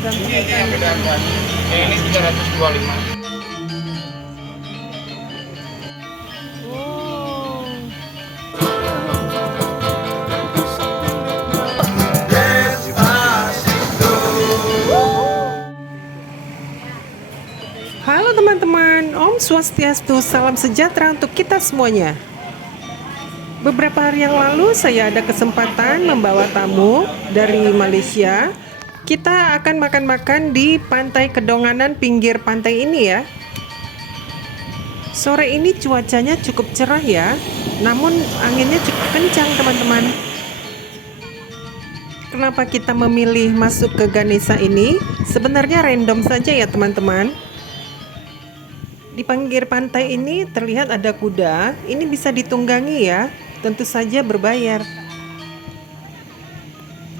tergantung Ini yang ikannya. beda harga. Ini 325. Oh. Halo teman-teman, Om Swastiastu, salam sejahtera untuk kita semuanya. Beberapa hari yang lalu saya ada kesempatan membawa tamu dari Malaysia. Kita akan makan-makan di Pantai Kedonganan pinggir pantai ini ya. Sore ini cuacanya cukup cerah ya, namun anginnya cukup kencang teman-teman. Kenapa kita memilih masuk ke Ganesha ini? Sebenarnya random saja ya teman-teman. Di pinggir pantai ini terlihat ada kuda, ini bisa ditunggangi ya, tentu saja berbayar.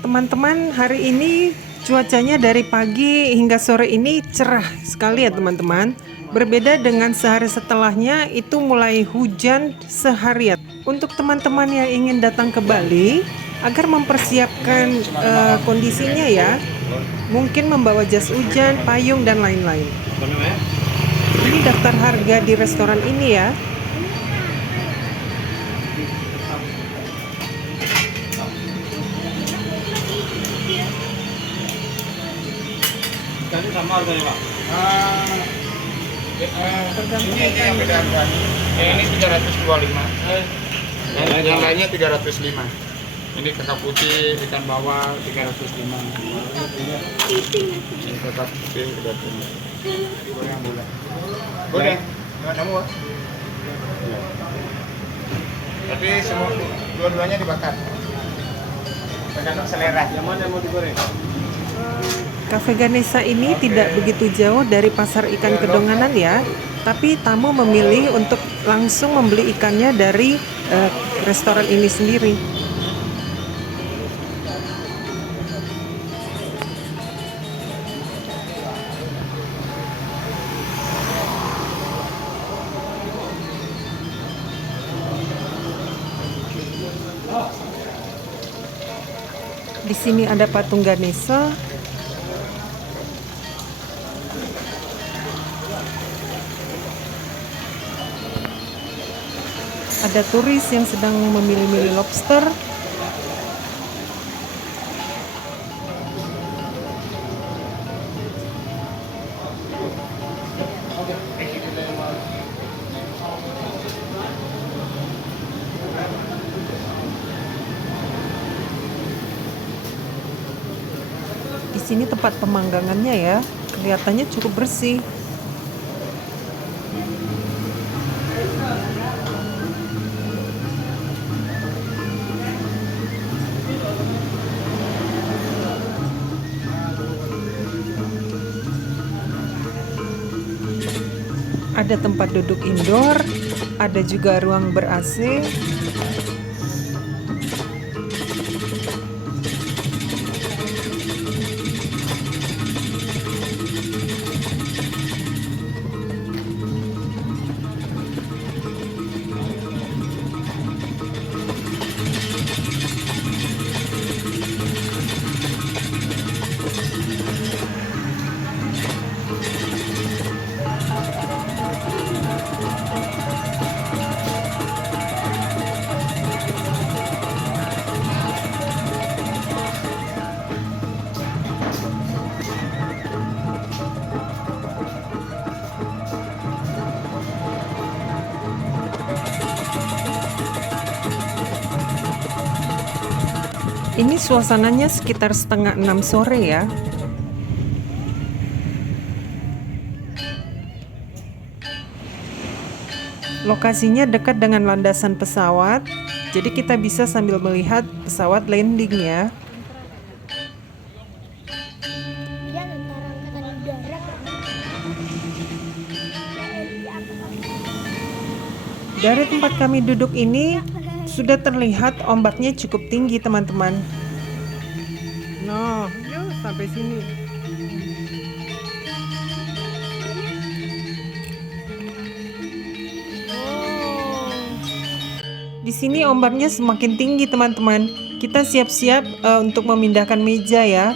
Teman-teman, hari ini cuacanya dari pagi hingga sore ini cerah sekali ya teman-teman. Berbeda dengan sehari setelahnya itu mulai hujan seharian. Untuk teman-teman yang ingin datang ke Bali, agar mempersiapkan kondisinya ya, mungkin membawa jas hujan, payung dan lain-lain. Ini daftar harga di restoran ini ya. Sama harganya, Pak. Ini yang beda harga. Ini 325. Yang lainnya 305. Ini kakak putih, ikan bawal 305. Ini kakak putih 305. Goreng bola. Goreng. Enggak kamu, Pak? Tapi semua dua-duanya dibakar. Tergantung selera. Yang mana yang mau digoreng? Cafe Ganesha ini tidak begitu jauh dari pasar ikan Kedonganan ya, tapi tamu memilih untuk langsung membeli ikannya dari restoran ini sendiri. Di sini ada patung Ganesha. Ada turis yang sedang memilih-milih lobster. Di sini tempat pemanggangannya ya, kelihatannya cukup bersih. Ada tempat duduk indoor, ada juga ruang ber-AC. Ini suasananya sekitar 5:30 sore ya. Lokasinya dekat dengan landasan pesawat, jadi kita bisa sambil melihat pesawat landing ya. Dari tempat kami duduk ini sudah terlihat ombaknya cukup tinggi teman-teman. Nah, yuk sampai sini. Di sini ombaknya semakin tinggi teman-teman. Kita siap-siap untuk memindahkan meja ya.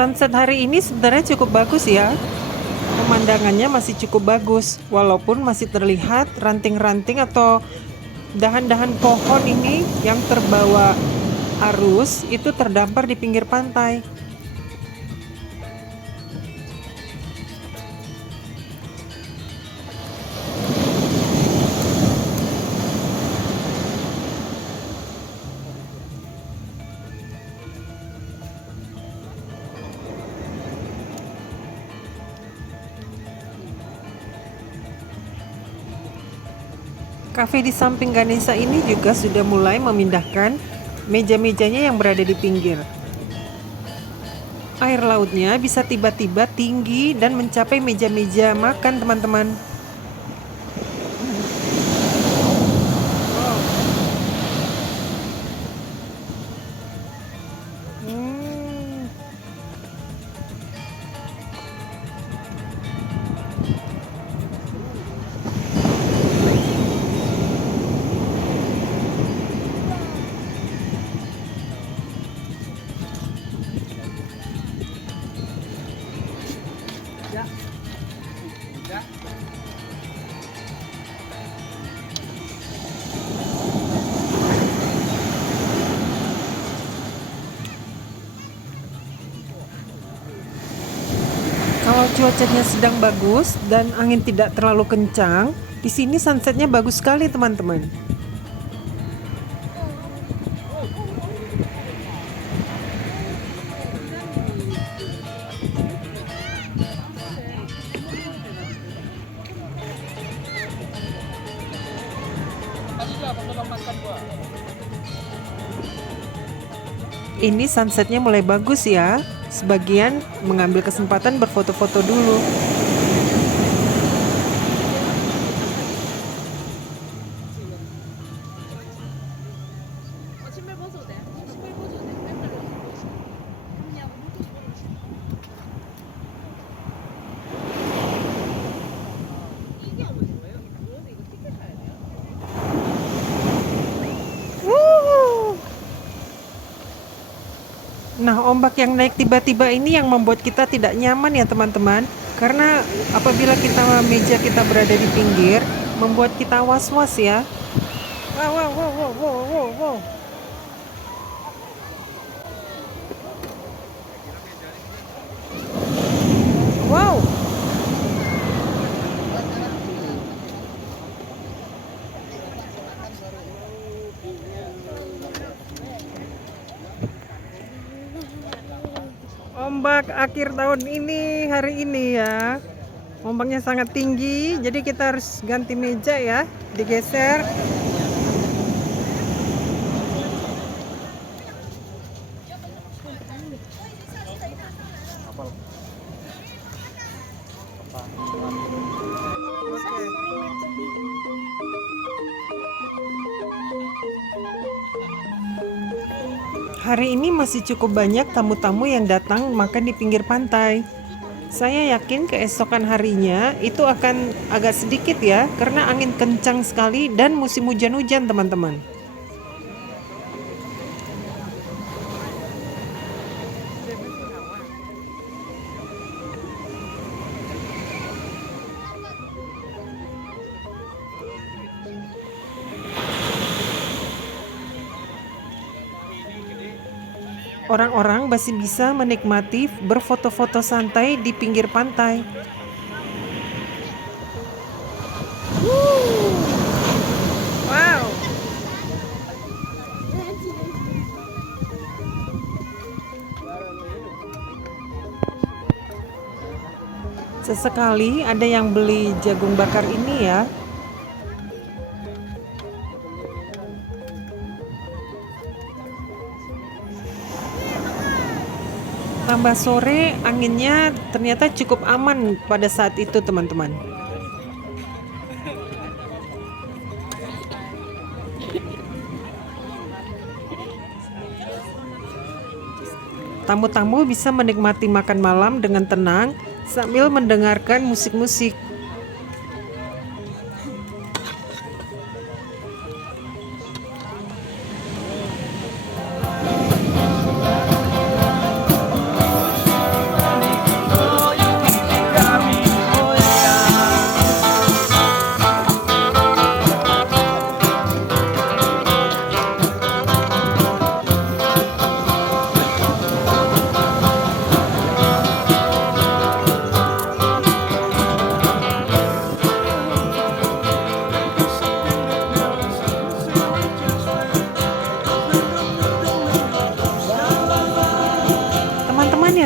Sunset hari ini sebenarnya cukup bagus ya. Pemandangannya masih cukup bagus, walaupun masih terlihat ranting-ranting atau dahan-dahan pohon ini yang terbawa arus itu terdampar di pinggir pantai. Kafe di samping Ganesha ini juga sudah mulai memindahkan meja-mejanya yang berada di pinggir. Air lautnya bisa tiba-tiba tinggi dan mencapai meja-meja makan, teman-teman. Kalau cuacanya sedang bagus dan angin tidak terlalu kencang, di sini sunsetnya bagus sekali, teman-teman. Ini sunsetnya mulai bagus ya. Sebagian mengambil kesempatan berfoto-foto dulu. Nah, ombak yang naik tiba-tiba ini yang membuat kita tidak nyaman ya teman-teman. Karena apabila meja kita berada di pinggir, membuat kita was-was ya. Wow, wow, wow, wow, wow, wow, wow. Wow. Ombak akhir tahun ini hari ini ya. Ombaknya sangat tinggi, jadi kita harus ganti meja ya, digeser. Hari ini masih cukup banyak tamu-tamu yang datang makan di pinggir pantai. Saya yakin keesokan harinya itu akan agak sedikit ya, karena angin kencang sekali dan musim hujan-hujan, teman-teman. Orang-orang masih bisa menikmati berfoto-foto santai di pinggir pantai. Wow. Sesekali ada yang beli jagung bakar ini ya. Tambah sore, anginnya ternyata cukup aman pada saat itu, teman-teman. Tamu-tamu bisa menikmati makan malam dengan tenang sambil mendengarkan musik-musik.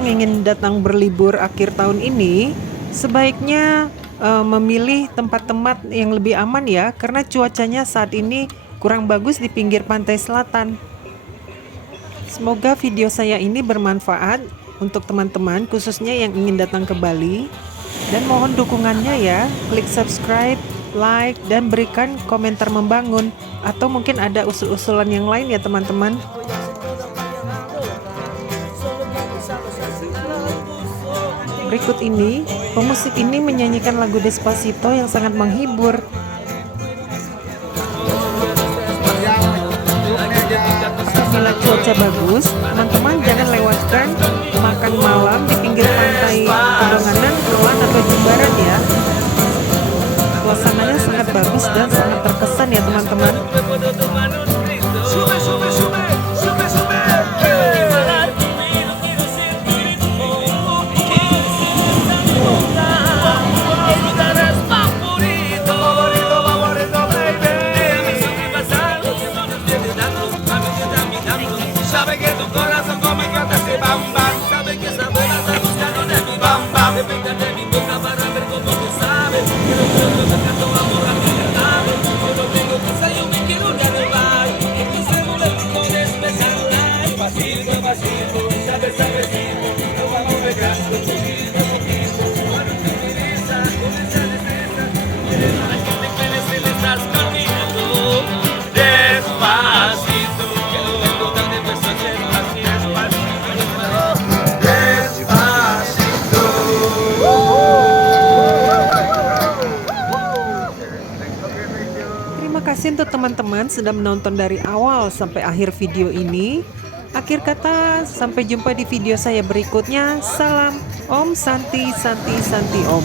yang ingin datang berlibur akhir tahun ini, sebaiknya memilih tempat-tempat yang lebih aman ya, karena cuacanya saat ini kurang bagus di pinggir pantai selatan. Semoga video saya ini bermanfaat untuk teman-teman, khususnya yang ingin datang ke Bali. Dan mohon dukungannya ya, klik subscribe, like, dan berikan komentar membangun. Atau mungkin ada usul-usulan yang lain ya teman-teman. Berikut ini, pemusik ini menyanyikan lagu Despacito yang sangat menghibur. Apabila cuaca bagus, teman-teman jangan lewatkan makan malam di pinggir pantai Pedonganan, Kruan atau Jimbaran ya. Suasananya sangat bagus dan sangat terkesan ya teman-teman. Terima kasih untuk teman-teman sudah menonton dari awal sampai akhir video ini. Akhir kata, sampai jumpa di video saya berikutnya. Salam Om Santi Santi Santi Om.